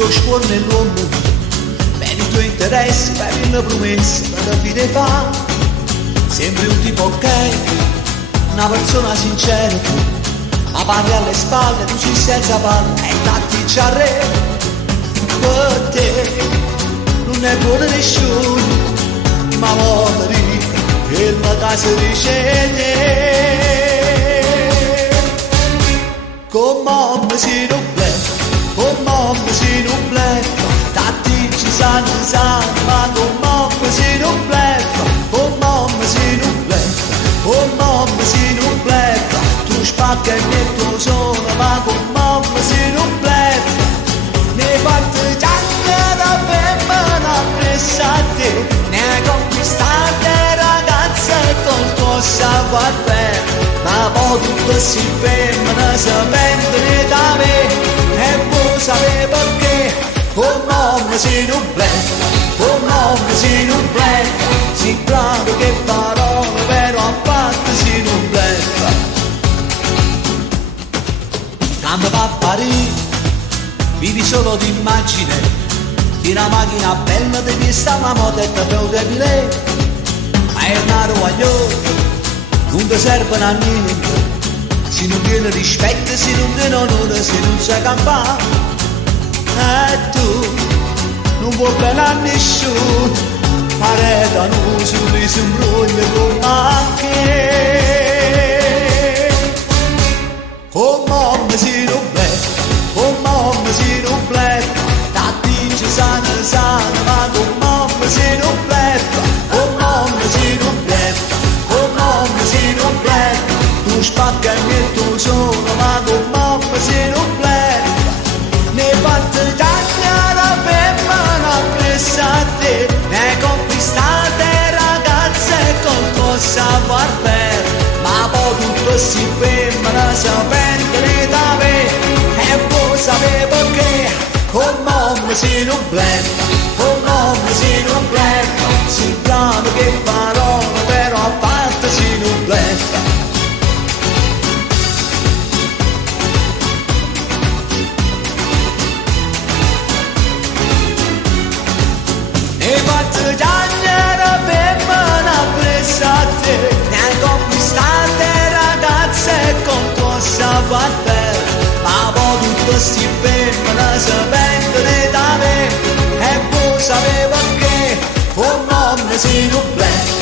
io scuola nell'uomo, per i tuoi interessi, per le promesse, per la fine fa. Sembri un tipo ok, una persona sincera, ma parli alle spalle, tu ci senza palle e datti già re. Per te non è buono nessuno, ma vuole dire che la casa riceve. Con mamma si non bleffa, con mamma si non bleffa, tanti ci sanno, ma con mamma si non bleffa, con mamma si non bleffa, con mamma si non bleffa, tu spacca e metto solo, ma con mamma si non bleffa, ne parte già da femmina presa a te, ne hai conquistate ragazze col tuo savoir-faire. Ma poi tutto si ferma, si pentono da me e vuoi sapere perché? Con mamma si non bleffa, con mamma si non bleffa, si bravo che parole, però a parte si non bleffa. Quando va a Parigi, vivi solo d'immagine, di una macchina bella di vista una motetta per un debile, ma è una roagliosa. Non ti servono a niente, se non tieni rispetto, se non tieni onore, se non sai campare. E tu non vuoi bene a nessuno, pare da noi sorriso un brogno con anche. Con mamma si non bleffa, con mamma si non bleffa, da dice sana, ma con mamma si non bleffa, con mamma si non bleffa. Si non bleffa, tu spacca e metto solo, ma con mamma si non bleffa. Ne parte taglia la femmina presa a te, ne hai conquistate ragazze col tuo savoir-faire. Ma poi tutto si ferma, si pentono da me e vuoi sapere perché? Con mamma si non bleffa, con mamma si non bleffa, si bravo che parole, però a parte si non bleffa. Ne faccio giagnere femmina presa a te, ne hai conquistate ragazze con tuo savoir-faire. Ma poi tutto si ferma, si pentono da me e vuoi sapere perché? Con mamma si non bleffa,